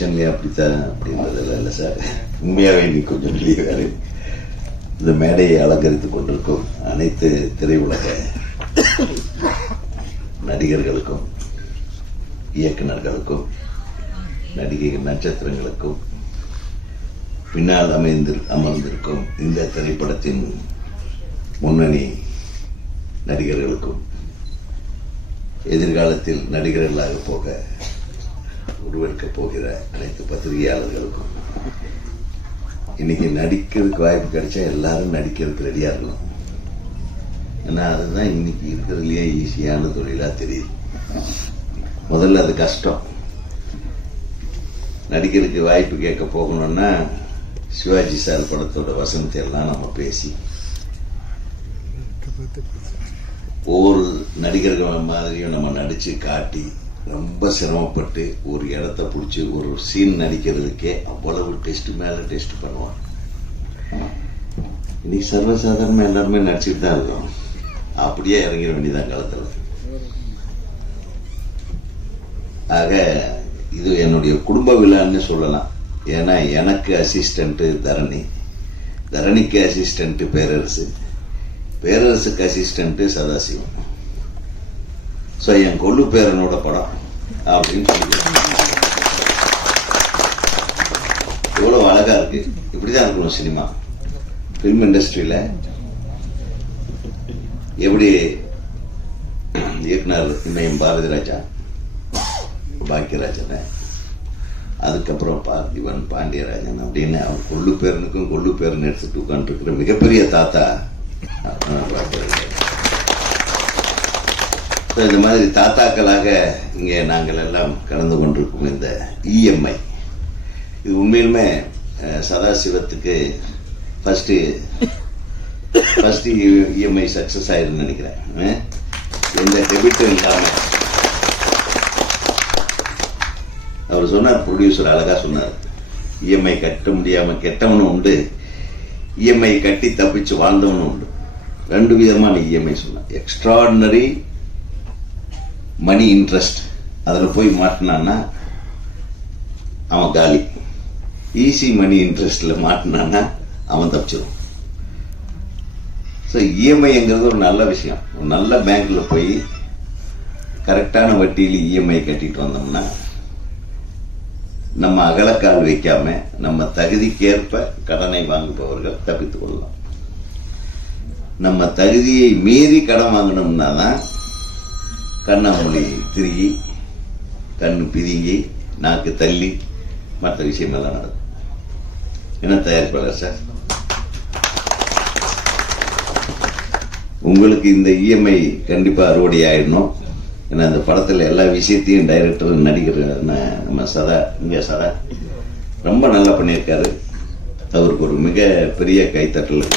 ஃபங்க்ஷன்லேயே அப்படித்தான் அப்படின்றதெல்லாம் இல்லை சார் உண்மையாகவே நீ கொஞ்சம் வெளியே வேறு இந்த மேடையை அலங்கரித்துக் கொண்டிருக்கும் அனைத்து திரையுலக நடிகர்களுக்கும் இயக்குநர்களுக்கும் நடிகை நட்சத்திரங்களுக்கும் பின்னால் அமைந்து அமர்ந்திருக்கும் இந்த திரைப்படத்தின் முன்னணி நடிகர்களுக்கும் எதிர்காலத்தில் நடிகர்களாக போக உருவெடுக்கப் போகிற அனைத்து பத்திரிகையாளர்களுக்கும். இன்னைக்கு நடிக்கிறதுக்கு வாய்ப்பு கிடைச்சா எல்லாரும் நடிக்கிறதுக்கு ரெடியா இருக்கணும். ஏன்னா அதுதான் இன்னைக்கு இருக்கிறதுலயே ஈஸியான தொழிலா தெரியுது. முதல்ல அது கஷ்டம். நடிக்கிறதுக்கு வாய்ப்பு கேட்க போகணும்னா சிவாஜி சார் படத்தோட வசனத்தை எல்லாம் நம்ம பேசி. ஒவ்வொரு நடிகர்கள் மாதிரியும் நம்ம நடிச்சு காட்டி ரொம்ப சிரமப்பட்டு ஒரு இடத்த பிடிச்சி ஒரு சீன் நடிக்கிறதுக்கே அவ்வளவு டெஸ்ட் மேலே டெஸ்ட் பண்ணுவான். இன்னைக்கு சர்வசாதாரணமாக எல்லாருமே நடிச்சுட்டு தான் இருக்கோம் அப்படியே இறங்கிட வேண்டியதான் காலத்தில். ஆக இது என்னுடைய குடும்ப விழான்னு சொல்லலாம். ஏன்னா எனக்கு அசிஸ்டண்ட்டு தரணி. தரணிக்கு அசிஸ்டண்ட்டு பேரரசு. பேரரசுக்கு அசிஸ்டண்ட்டு சதாசிவம். ஸோ என் கொள்ளு பேரனோட படம் அப்படின்னு சொல்லி எவ்வளவு அழகா இருக்கு. இப்படிதான் இருக்கணும் சினிமா. ஃபிலிம் இண்டஸ்ட்ரியில எப்படி இயக்குனர் இன்னையும் பாரதி ராஜா பாக்கியராஜன் அதுக்கப்புறம் பார்த்திபன் பாண்டியராஜன் அப்படின்னு அவர் கொள்ளு பேரனுக்கும் கொள்ளு பேரன் எடுத்துட்டு உட்காந்துருக்கிற மிகப்பெரிய தாத்தா அப்படின்னு பாக்கியராஜன். ஸோ இந்த மாதிரி தாத்தாக்களாக இங்கே நாங்கள் எல்லாம் கலந்து கொண்டிருக்கோம் இந்த இஎம்ஐ இது உண்மையிலுமே சதாசிவத்துக்கு ஃபஸ்ட்டு ஃபஸ்ட்டு இஎம்ஐ சக்ஸஸ் ஆயிருன்னு நினைக்கிறேன். எந்த டெபிட்டும் இல்லாமல் அவர் சொன்னார் ப்ரொடியூசர் அழகாக சொன்னார் இஎம்ஐ கட்ட முடியாமல் கெட்டவனும் உண்டு இஎம்ஐ கட்டி தப்பிச்சு வாழ்ந்தவனும் உண்டு. ரெண்டு விதமான இஎம்ஐ சொன்னார். எக்ஸ்ட்ராடினரி மணி இன்ட்ரெஸ்ட் அதில் போய் மாட்டினான்னா அவன் காலி. ஈஸி மணி இன்ட்ரெஸ்டில் மாட்டினான்னா அவன் தப்பிச்சிடும் ஸோ இஎம்ஐங்கிறது ஒரு நல்ல விஷயம். ஒரு நல்ல பேங்க்கில் போய் கரெக்டான வட்டியில் இஎம்ஐ கட்டிட்டு வந்தோம்னா நம்ம அகலக்கால் வைக்காம நம்ம தகுதிக்கேற்ப கடனை வாங்குபவர்கள் தப்பித்துக் கொள்ளலாம். நம்ம தகுதியை மீறி கடன் வாங்கினோம்னா தான் கண்ணாமூலி திருகி கண் பிதுங்கி நாக்கு தள்ளி மற்ற விஷயமெல்லாம் நடக்கும். என்ன தயாரிப்பாளர் சார்? உங்களுக்கு இந்த இஎம்ஐ கண்டிப்பா அறுவடை ஆயிடணும். ஏன்னா இந்த படத்துல எல்லா விஷயத்தையும் டைரக்டர் நடிகர் நம்ம சதா இங்க சதா ரொம்ப நல்லா பண்ணியிருக்காரு. அவருக்கு ஒரு மிக பெரிய கைத்தட்டல்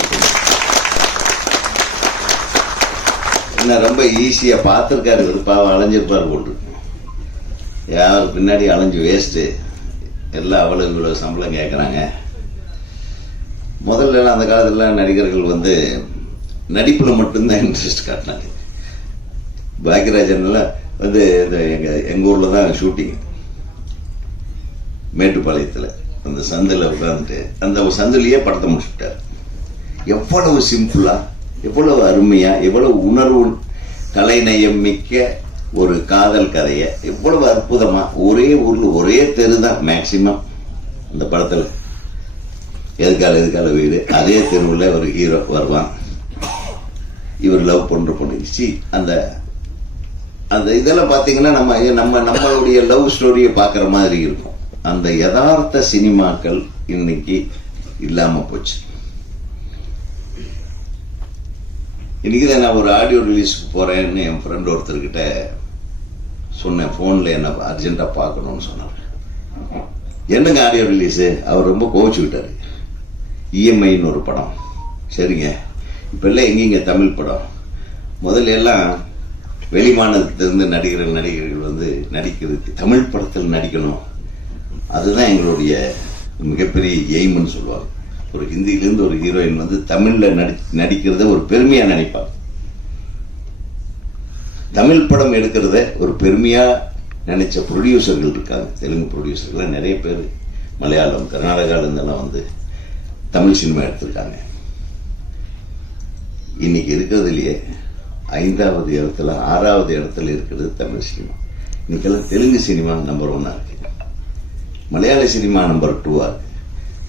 என்ன ரொம்ப ஈஸியா பார்த்துருக்காரு. ஒரு பாவம் அலைஞ்சிருப்பார் போட்டு யார் பின்னாடி அலைஞ்சு வேஸ்ட்டு எல்லாம் அவ்வளோ இவ்வளோ சம்பளம் கேட்குறாங்க முதல்லலாம் அந்த காலத்துல நடிகர்கள் வந்து நடிப்பில் மட்டும்தான் இன்ட்ரெஸ்ட் காட்டினாங்க. பாக்யராஜன்லாம் வந்து இந்த எங்கள் எங்கள் ஊரில் தான் ஷூட்டிங் மேட்டுப்பாளையத்தில். அந்த சந்தில் உட்காந்துட்டு அந்த சந்திலேயே படத்தை முடிச்சுட்டார். எவ்வளவு சிம்பிளாக எவ்வளவு அருமையா எவ்வளவு உணர்வு கலைநயம் மிக்க ஒரு காதல் கதையை எவ்வளவு அற்புதமா ஒரே ஊர்ல ஒரே தெரு தான் மேக்சிமம் அந்த படத்துல. எதுக்கால எதுக்கால வீடு? அதே தெருவில் ஒரு ஹீரோ வருவான். இவர் லவ் பண்ற பொண்ணு. சி அந்த அந்த இதெல்லாம் பார்த்தீங்கன்னா நம்ம நம்ம நம்மளுடைய லவ் ஸ்டோரியை பார்க்குற மாதிரி இருக்கும். அந்த யதார்த்த சினிமாக்கள் இன்னைக்கு இல்லாமல் போச்சு. இன்னைக்கு தான் நான் ஒரு ஆடியோ ரிலீஸ்க்கு போறேன்னு என் ஃப்ரெண்ட் ஒருத்தர்கிட்ட சொன்னேன். ஃபோனில் என்ன அர்ஜென்ட்டாக பார்க்கணும்னு சொன்னார் என்னங்க ஆடியோ ரிலீஸு அவர் ரொம்ப கோவிச்சுக்கிட்டாரு. இஎம்ஐன்னு ஒரு படம். சரிங்க. இப்போல்லாம் எங்கெங்க எங்கேங்க? தமிழ் படம். முதல்ல எல்லாம் வெளிமாநிலத்திலிருந்து நடிகர்கள் நடிகர்கள் வந்து நடிக்கிறதுக்கு தமிழ் படத்தில் நடிக்கணும். அதுதான் எங்களுடைய மிகப்பெரிய எய்ம்னு சொல்லுவாங்க. ஒரு ஹிந்தியிலேருந்து ஒரு ஹீரோயின் வந்து தமிழ்ல நடி நடிக்கிறத ஒரு பெருமையா நினைப்பாங்க. தமிழ் படம் எடுக்கிறத ஒரு பெருமையா நினைச்ச ப்ரொடியூசர்கள் இருக்காங்க. தெலுங்கு ப்ரொடியூசர்கள் நிறைய பேர். மலையாளம் கர்நாடகால இருந்தெல்லாம் வந்து தமிழ் சினிமா எடுத்திருக்காங்க. இன்னைக்கு இருக்கிறதுலயே ஐந்தாவது இடத்துல ஆறாவது இடத்துல இருக்கிறது தமிழ் சினிமா. இன்னைக்கெல்லாம் தெலுங்கு சினிமா நம்பர் ஒன்னா இருக்கு. மலையாள சினிமா நம்பர் டூவா இருக்கு.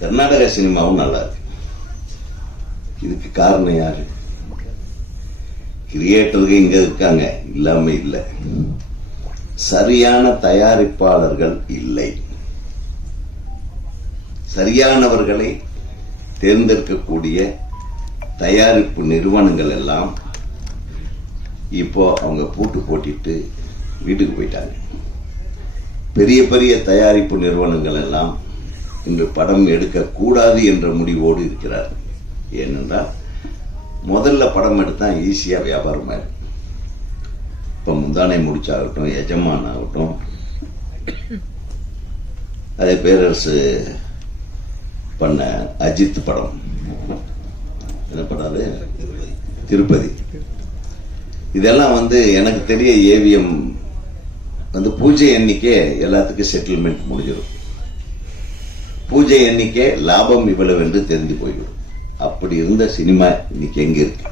கர்நாடக சினிமாவும் நல்லா இருக்கு. இதுக்கு காரணம் யாரு? கிரியேட்டர்கள் இங்க இருக்காங்க. இல்லாம இல்லை. சரியான தயாரிப்பாளர்கள் இல்லை. சரியானவர்களை தேர்ந்தெடுக்கக்கூடிய தயாரிப்பு நிறுவனங்கள் எல்லாம் இப்போ அவங்க பூட்டு போட்டிட்டு வீட்டுக்கு போயிட்டாங்க. பெரிய பெரிய தயாரிப்பு நிறுவனங்கள் எல்லாம் இன்று படம் எடுக்கக்கூடாது என்ற முடிவோடு இருக்கிறார். ஏனென்றால் முதல்ல படம் எடுத்தால் ஈஸியாக வியாபாரமாக இப்போ முந்தானை முடிச்சாகட்டும் எஜமான் ஆகட்டும் அதே பேரரசு பண்ண அஜித் படம். என்ன பண்ணாரு திருப்பதி. இதெல்லாம் வந்து எனக்கு தெரிய ஏவிஎம் வந்து பூஜை எண்ணிக்கை எல்லாத்துக்கும் செட்டில்மெண்ட் முடிஞ்சிடும். பூஜை எண்ணிக்கை லாபம் இவ்வளவு என்று தெரிந்து போய்விடும். அப்படி இருந்த சினிமா இன்னைக்கு எங்க இருக்கு?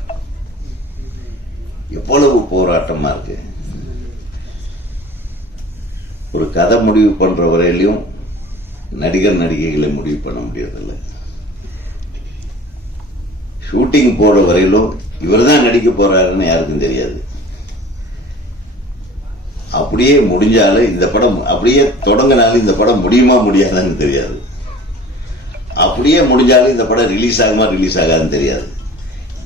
எவ்வளவு போராட்டமா இருக்கு? ஒரு கதை முடிவு பண்ற வரையிலையும் நடிகர் நடிகைகளை முடிவு பண்ண முடியறதில்ல ஷூட்டிங் போற வரையிலும் இவர் தான் நடிக்க போறாருன்னு யாருக்கும் தெரியாது. அப்படியே முடிஞ்சாலும் இந்த படம் அப்படியே தொடங்கினாலும் இந்த படம் முடியுமா முடியாதான்னு தெரியாது. அப்படியே முடிஞ்சாலும் இந்த படம் ரிலீஸ் ஆகுமா ரிலீஸ் ஆகாதுன்னு தெரியாது.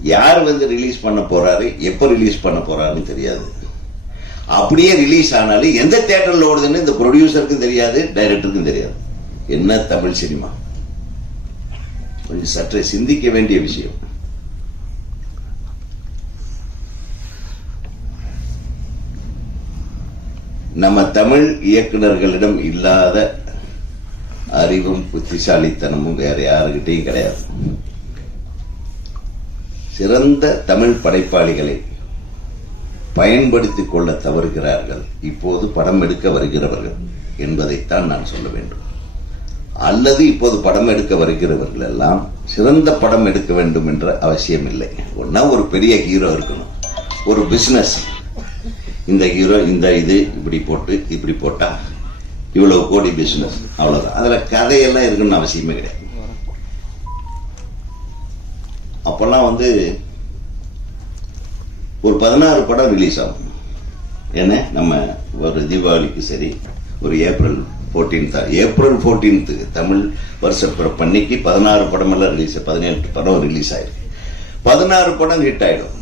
யார் வந்து ரிலீஸ் பண்ண போறாரு எப்போ ரிலீஸ் பண்ண போறாருன்னு தெரியாது. அப்படியே ரிலீஸ் ஆனாலும் எந்த தேட்டரில் ஓடுதுன்னு இந்த ப்ரொடியூசருக்கும் தெரியாது டைரக்டருக்கும் தெரியாது. என்ன தமிழ் சினிமா? கொஞ்சம் சற்றே சிந்திக்க வேண்டிய விஷயம். நம்ம தமிழ் இயக்குனர்களிடம் இல்லாத அறிவும் புத்திசாலித்தனமும் வேற யாருகிட்டையும் கிடையாது. சிறந்த தமிழ் படைப்பாளிகளை பயன்படுத்திக் கொள்ள தவறுகிறார்கள். இப்போது படம் எடுக்க வருகிறவர்கள் என்பதைத்தான் நான் சொல்ல வேண்டும். அல்லது இப்போது படம் எடுக்க வருகிறவர்கள் எல்லாம் சிறந்த படம் எடுக்க வேண்டும் என்ற அவசியம் இல்லை ஒன்னா ஒரு பெரிய ஹீரோ இருக்கணும். ஒரு பிசினஸ் இந்த ஹீரோ இந்த இது இப்படி போட்டு இப்படி போட்டா இவ்வளவு கோடி பிசினஸ் அவ்வளவுதான். அதுல கதையெல்லாம் இருக்குன்னு அவசியமே கிடையாது. அப்பெல்லாம் வந்து ஒரு பதினாறு படம் ரிலீஸ் ஆகும். என்ன நம்ம ஒரு தீபாவளிக்கு சரி ஒரு April 14th April 14th Tamil வருஷ பண்ணிக்கு பதினாறு படம் எல்லாம் ரிலீஸ் பதினெட்டு படம் ரிலீஸ் ஆயிருக்கு. பதினாறு படம் ஹிட் ஆயிடும்.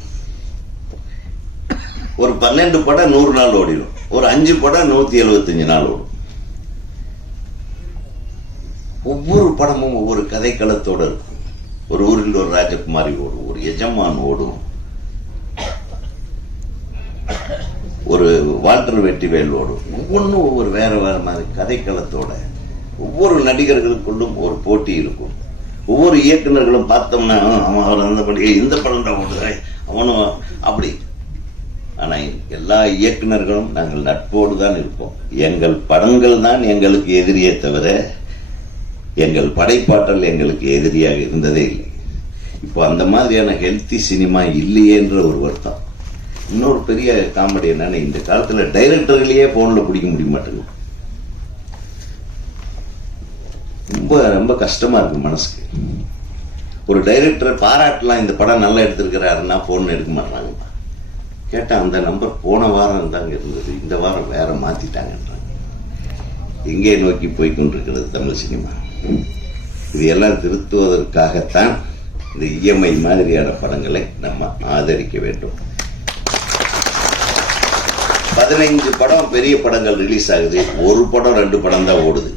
ஒரு பன்னெண்டு படம் நூறு நாள் ஓடிடும் ஒரு அஞ்சு படம் நூத்தி எழுபத்தஞ்சு நாள் ஓடும். ஒவ்வொரு படமும் ஒவ்வொரு கதைக்களத்தோட இருக்கும். ஒரு ஊரில் ஒரு ராஜகுமாரி ஓடும் ஒரு எஜமான் ஓடும். ஒரு வால்டர் வெட்டிவேல் ஓடும். ஒவ்வொன்றும் ஒவ்வொரு வேற வேற மாதிரி கதைக்களத்தோட ஒவ்வொரு நடிகர்களுக்குள்ளும் ஒரு போட்டி இருக்கும். ஒவ்வொரு இயக்குனர்களும் பார்த்தோம்னா அவன் அவர் அந்த படி இந்த படம் தான் அவனும் அப்படி. ஆனால் எல்லா இயக்குனர்களும் நாங்கள் நட்போடு தான் இருப்போம். எங்கள் படங்கள் தான் எங்களுக்கு எதிரியே தவிர எங்கள் படைப்பாற்றல் எங்களுக்கு எதிரியாக இருந்ததே இல்லை. இப்போ அந்த மாதிரியான ஹெல்த்தி சினிமா இல்லையேன்ற ஒரு வருத்தம். இன்னொரு பெரிய காமெடி என்னன்னா இந்த காலத்தில் டைரக்டர்களையே ஃபோனில் பிடிக்க முடிய மாட்டேங்குது. ரொம்ப ரொம்ப கஷ்டமாக இருக்கு மனசுக்கு. ஒரு டைரக்டரை பாராட்டலாம் இந்த படம் நல்லா எடுத்திருக்கிறாருன்னா ஃபோன் எடுக்க மாட்டாங்க கேட்டால் அந்த நம்பர் போன வாரம் தாங்க இருந்தது இந்த வாரம் வேற மாற்றிட்டாங்கன்றாங்க எங்கே நோக்கி போய் கொண்டிருக்கிறது தமிழ் சினிமா? இது எல்லாம் திருத்துவதற்காகத்தான் இந்த இஎம்ஐ மாதிரியான படங்களை நம்ம ஆதரிக்க வேண்டும். பதினைஞ்சு படம் பெரிய படங்கள் ரிலீஸ் ஆகுது. ஒரு படம் ரெண்டு படம் தான் ஓடுது.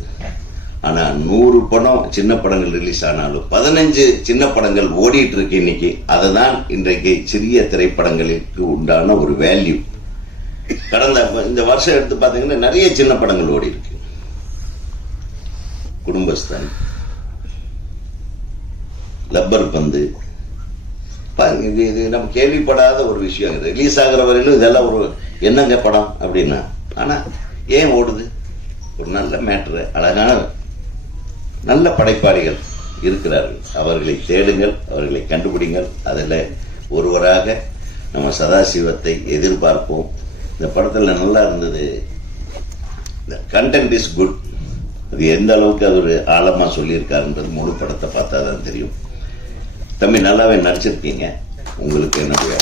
ஆனா நூறு படம் சின்ன படங்கள் ரிலீஸ் ஆனாலும் பதினஞ்சு சின்ன படங்கள் ஓடிட்டு இருக்கு இன்னைக்கு. அதுதான் இன்றைக்கு சிறிய திரைப்படங்களுக்கு உண்டான ஒரு வேல்யூ கடந்த இந்த வருஷம் எடுத்து பாத்தீங்கன்னா நிறைய சின்ன படங்கள் ஓடி இருக்கு குடும்பஸ்தான். லப்பர் பந்து. பாருங்க, இது இது நம்ம கேள்விப்படாத ஒரு விஷயம் ரிலீஸ் ஆகிற வரையிலும் இதெல்லாம் ஒரு என்னங்க படம் அப்படின்னா ஆனா ஏன் ஓடுது? ஒரு நல்ல மேட்ரு அழகான நல்ல படைப்பாளிகள் இருக்கிறார்கள். அவர்களை தேடுங்கள் அவர்களை கண்டுபிடிங்கள். அதில் ஒருவராக நம்ம சதாசிவத்தை எதிர்பார்ப்போம். இந்த படத்தில் நல்லா இருந்தது. த கண்டென்ட் இஸ் குட் அது எந்த அளவுக்கு அவர் ஆழமாக சொல்லியிருக்காருன்றது முழு படத்தை பார்த்தா தான் தெரியும். தம்பி நல்லாவே நடிச்சிருக்கீங்க. உங்களுக்கு என்னுடைய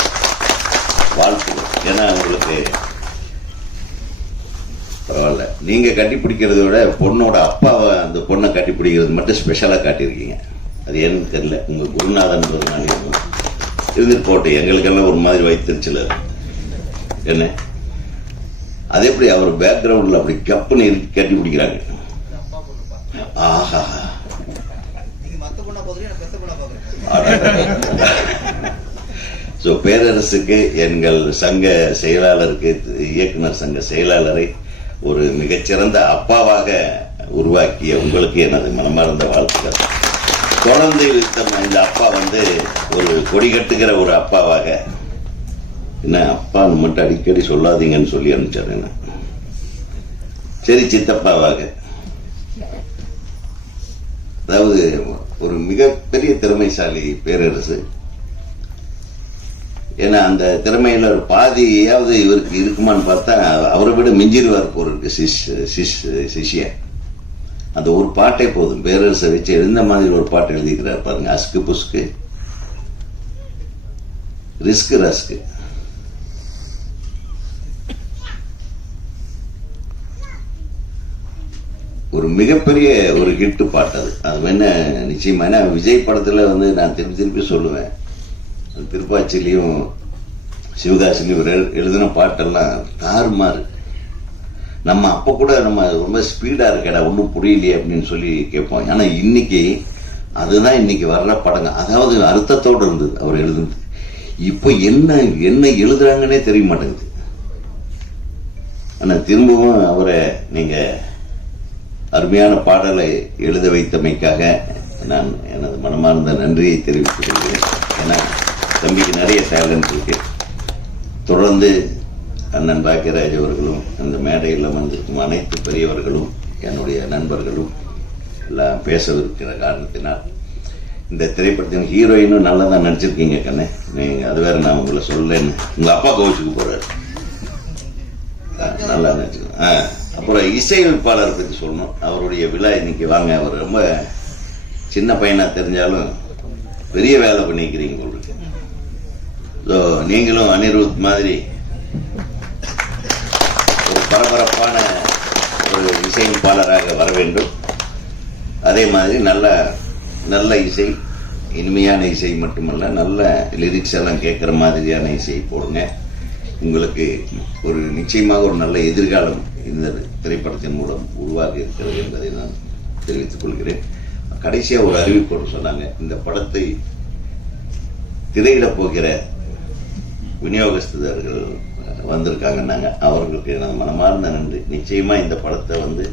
வாழ்த்துக்கள் ஏன்னா உங்களுக்கு பரவாயில்ல. நீங்கள் கட்டிப்பிடிக்கிறத விட பொண்ணோட அப்பாவை அந்த பொண்ணை கட்டிப்பிடிக்கிறது மட்டும் ஸ்பெஷலாக காட்டியிருக்கீங்க. அது ஏன்னு தெரியல. உங்க குருநாதன்றதுனால இருந்துட்டு போட்டு எங்களுக்கெல்லாம் ஒரு மாதிரி வைத்திருச்சல என்ன? அது எப்படி அவர் பேக்ரவுண்டில் அப்படி கப்புன்னு கட்டி பிடிக்கிறாங்க ஆஹா நீங்க மத்த பொண்ணா பாக்குறீங்க நான் பெத்த பொண்ணா பாக்குறேன் ஸோ பேரரசுக்கு எங்கள் சங்க செயலாளருக்கு இயக்குனர் சங்க செயலாளரை ஒரு மிகச்சிறந்த அப்பாவாக உருவாக்கிய உங்களுக்கு எனது மனமார்ந்த வாழ்த்துக்கள். தொடர்ந்து இந்த- இந்த அப்பா வந்து ஒரு கொடி கட்டுகிற ஒரு அப்பாவாக. என்ன அப்பான்னு மட்டும் அடிக்கடி சொல்லாதீங்கன்னு சொல்லி அனுப்பிச்சார் என்ன? சரி சித்தப்பாவாக. அதாவது ஒரு மிகப்பெரிய திறமைசாலி பேரரசு. ஏன்னா அந்த திறமையில ஒரு பாதியாவது இவருக்கு இருக்குமான்னு பார்த்தா அவரை விட மிஞ்சிருவார் போருக்கு சிஷ் சிஷ் சிஷ்ய அந்த ஒரு பாட்டே போதும். பேரரசை வச்சு எழுந்த மாதிரி ஒரு பாட்டு எழுதிக்கிறார் பாருங்க. அஸ்கு புஸ்கு. Risk rusk. ஒரு மிகப்பெரிய ஒரு ஹிட்டு பாட்டு அது. அது என்ன நிச்சயமாக ஏன்னா விஜய் படத்தில் வந்து நான் திருப்பி திருப்பி சொல்லுவேன். அந்த திருப்பாச்சிலையும் சிவகாசிலையும் எழுதின பாட்டெல்லாம் தாறுமாறு நம்ம அப்போ கூட நம்ம ரொம்ப ஸ்பீடாக இருக்கடா ஒன்றும் புரியலையே அப்படின்னு சொல்லி கேட்போம். ஏன்னா இன்னைக்கு அதுதான் இன்னைக்கு வர்ற படங்க. அதாவது அர்த்தத்தோடு இருந்தது அவர் எழுதுனது. இப்போ என்ன என்ன எழுதுறாங்கன்னே தெரிய மாட்டேங்குது. ஆனால் திரும்பவும் அவரை நீங்கள் அருமையான பாடலை எழுத வைத்தமைக்காக நான் எனது மனமார்ந்த நன்றியை தெரிவித்துக் கொள்கிறேன். ஏன்னா தம்பிக்கு நிறைய டேலண்ட் இருக்கு. தொடர்ந்து அண்ணன் பாக்கியராஜ் அவர்களும் அந்த மேடையில் வந்திருக்கும் அனைத்து பெரியவர்களும் என்னுடைய நண்பர்களும் எல்லாம் பேசவிருக்கிற காரணத்தினால் இந்த திரைப்படத்தின் ஹீரோயினும் நல்லா தான் நடிச்சிருக்கீங்க கண்ணே. நீங்கள் அது வேற நான் உங்களை சொல்லலைன்னு. உங்கள் அப்பா கோவிச்சுக்கு போகிறார் நல்லா நடிச்சிருக்கேன் ஆ, அப்புறம் இசையமைப்பாளர் பற்றி சொல்லணும். அவருடைய விழா இன்னைக்கு வாங்க அவர் ரொம்ப சின்ன பையனாக தெரிஞ்சாலும் பெரிய வேலை பண்ணிக்கிறீங்க உங்களுக்கு ஸோ நீங்களும் அனிருத் மாதிரி ஒரு பரபரப்பான ஒரு இசையமைப்பாளராக வர வேண்டும். அதே மாதிரி நல்ல நல்ல இசை இனிமையான இசை மட்டுமல்ல நல்ல லிரிக்ஸ் எல்லாம் கேட்குற மாதிரியான இசை போடுங்க. உங்களுக்கு ஒரு நிச்சயமாக ஒரு நல்ல எதிர்காலம் இந்த திரைப்படத்தின் மூலம் உருவாகி இருக்கிறது என்பதை நான் தெரிவித்துக் கொள்கிறேன். கடைசியாக ஒரு அறிவிப்பு சொன்னாங்க. இந்த படத்தை திரையிடப் போகிற விநியோகஸ்தர்கள் வந்திருக்காங்கன்னாங்க. அவர்களுக்கு எனது மனமார்ந்த நன்றி. நிச்சயமா இந்த படத்தை வந்து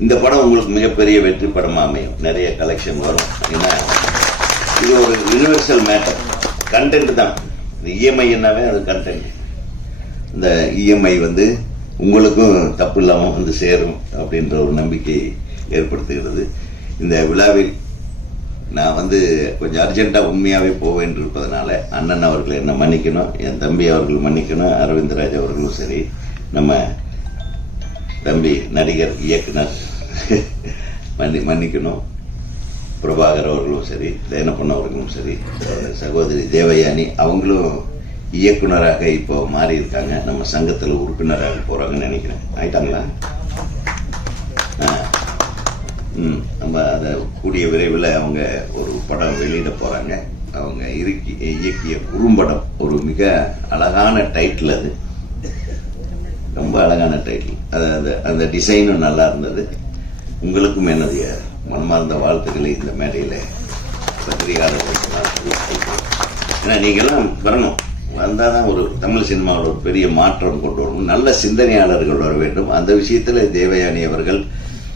இந்த படம் உங்களுக்கு மிகப்பெரிய வெற்றி படமா அமையும். நிறைய கலெக்ஷன் வரும். ஏன்னா இது ஒரு யூனிவர்சல் மேட்டர் கண்டென்ட் தான். இந்த இஎம்ஐன்னாவே அது கண்டென்ட் இந்த இஎம்ஐ வந்து உங்களுக்கும் தப்பு இல்லாமல் வந்து சேரும் அப்படின்ற ஒரு நம்பிக்கை ஏற்படுத்துகிறது. இந்த விழாவில் நான் வந்து கொஞ்சம் அர்ஜென்ட்டாக உண்மையாகவே போவேன் இருப்பதனால அண்ணன் அவர்களை என்ன மன்னிக்கணும் என் தம்பி அவர்கள் மன்னிக்கணும் அரவிந்தராஜ் அவர்களும் சரி நம்ம தம்பி நடிகர் இயக்குனர் மன்னி மன்னிக்கணும். பிரபாகர் அவர்களும் சரி தேனப்பண்ண அவர்களும் சரி சகோதரி தேவயானி அவங்களும் இயக்குனராக இப்போ மாறி இருக்காங்க நம்ம சங்கத்தில் உறுப்பினராக போறாங்கன்னு நினைக்கிறேன். ஆயிட்டாங்களா? ம் நம்ம அதை கூடிய விரைவில் அவங்க ஒரு படம் வெளியிட போறாங்க. அவங்க இறுக்கி இயக்கிய குறும்படம் ஒரு மிக அழகான டைட்டில் அது. ரொம்ப அழகான டைட்டில் அது அந்த அந்த டிசைனும் நல்லா இருந்தது. உங்களுக்கும் என்னுடைய மனமார்ந்த வாழ்த்துக்களை இந்த மேடையில் பத்திரிகையாளர்களுக்கு நான் ஏன்னா நீங்கள்லாம் வரணும். வந்தால் தான் ஒரு தமிழ் சினிமாவில் ஒரு பெரிய மாற்றம் கொண்டு வரணும். நல்ல சிந்தனையாளர்கள் வர வேண்டும். அந்த விஷயத்தில் தேவயானி அவர்கள்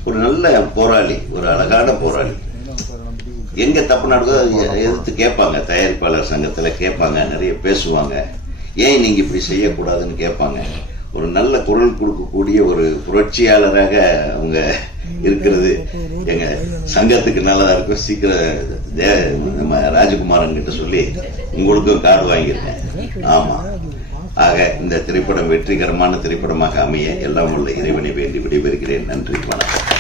ஒரு நல்ல போராளி ஒரு அழகான போராளி. எங்க தப்பு நடக்குதோ அதை எதிர்த்து கேட்பாங்க. தயாரிப்பாளர் சங்கத்தில் கேட்பாங்க. நிறைய பேசுவாங்க. ஏன் நீங்க இப்படி செய்யக்கூடாதுன்னு கேட்பாங்க. ஒரு நல்ல குரல் கொடுக்கக்கூடிய ஒரு புரட்சியாளராக அவங்க இருக்கிறது. எங்க சங்கத்துக்கு நல்லதா இருக்கும் சீக்கிரம் நம்ம ராஜகுமாரன் கிட்ட சொல்லி உங்களுக்கும் கார்டு வாங்கியிருக்கேன். ஆமா. ஆக இந்த திரைப்படம் வெற்றிகரமான திரைப்படமாக அமைய எல்லாம் உள்ள இறைவனை வேண்டி விடைபெறுகிறேன். நன்றி வணக்கம்.